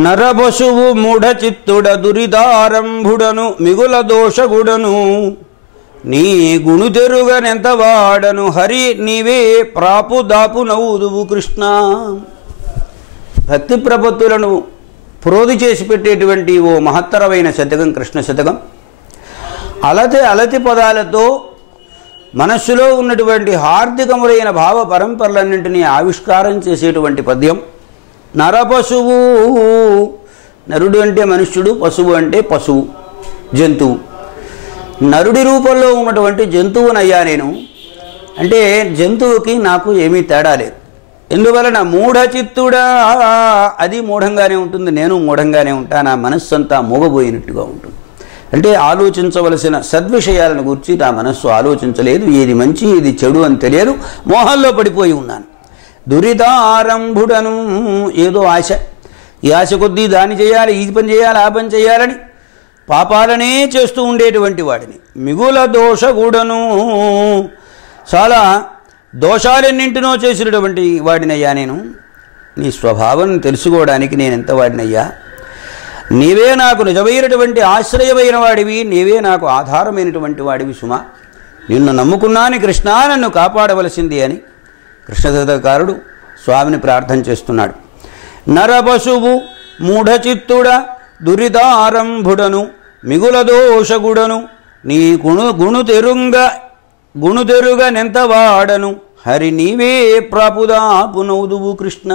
నరబసువు మూఢ చిత్తుడ దురిదారంభుడను మిగుల దోషగుడను. నీ గుణుతెరుగనెంత వాడను హరి నీవే ప్రాపు దాపు నవ్వుదువు కృష్ణ. భక్తి ప్రపత్తులను ప్రోధి చేసి పెట్టేటువంటి ఓ మహత్తరమైన శతకం కృష్ణ శతకం. అలతి అలతి పదాలతో మనస్సులో ఉన్నటువంటి హార్దికములైన భావ పరంపరలన్నింటినీ ఆవిష్కారం చేసేటువంటి పద్యం. నరపశువు. నరుడు అంటే మనుష్యుడు పశువు అంటే పశువు జంతువు. నరుడి రూపంలో ఉన్నటువంటి జంతువునయ్యా నేను. అంటే జంతువుకి నాకు ఏమీ తేడా లేదు. ఎందువలన మూఢ చిత్తుడా అది మూఢంగానే ఉంటుంది నేను మూఢంగానే ఉంటా నా మనస్సు అంతా మూగబోయినట్టుగా ఉంటుంది. అంటే ఆలోచించవలసిన సద్విషయాలను గురించి నా మనస్సు ఆలోచించలేదు ఏది మంచి ఏది చెడు అని తెలియదు మోహంలో పడిపోయి ఉన్నాను. దురితారంభుడను ఏదో ఆశ. ఈ ఆశ కొద్దీ దాన్ని చేయాలి ఈ పని చేయాలి ఆ పని చేయాలని పాపాలనే చేస్తూ ఉండేటువంటి వాడిని. మిగుల దోషగూడను. చాలా దోషాలెన్నింటినో చేసినటువంటి వాడినయ్యా నేను. నీ స్వభావం తెలుసుకోవడానికి నేను ఎంత వాడినయ్యా? నీవే నాకు నిజమైనటువంటి ఆశ్రయమైన వాడివి నీవే నాకు ఆధారమైనటువంటి వాడివి సుమా. నిన్ను నమ్ముకున్నాను కృష్ణ నన్ను కాపాడవలసింది అని. కృష్ణదత్తకారుడు స్వామిని ప్రార్థన చేస్తున్నాడు. నరపశువు మూఢచిత్తుడ దురిదారంభుడను మిగుల దోషగుడను నీ గుణు గుణుతెరుంగ గుణుతెరుగ నెంతవాడను హరి నీవే ప్రాపుదా పునౌదువు కృష్ణ.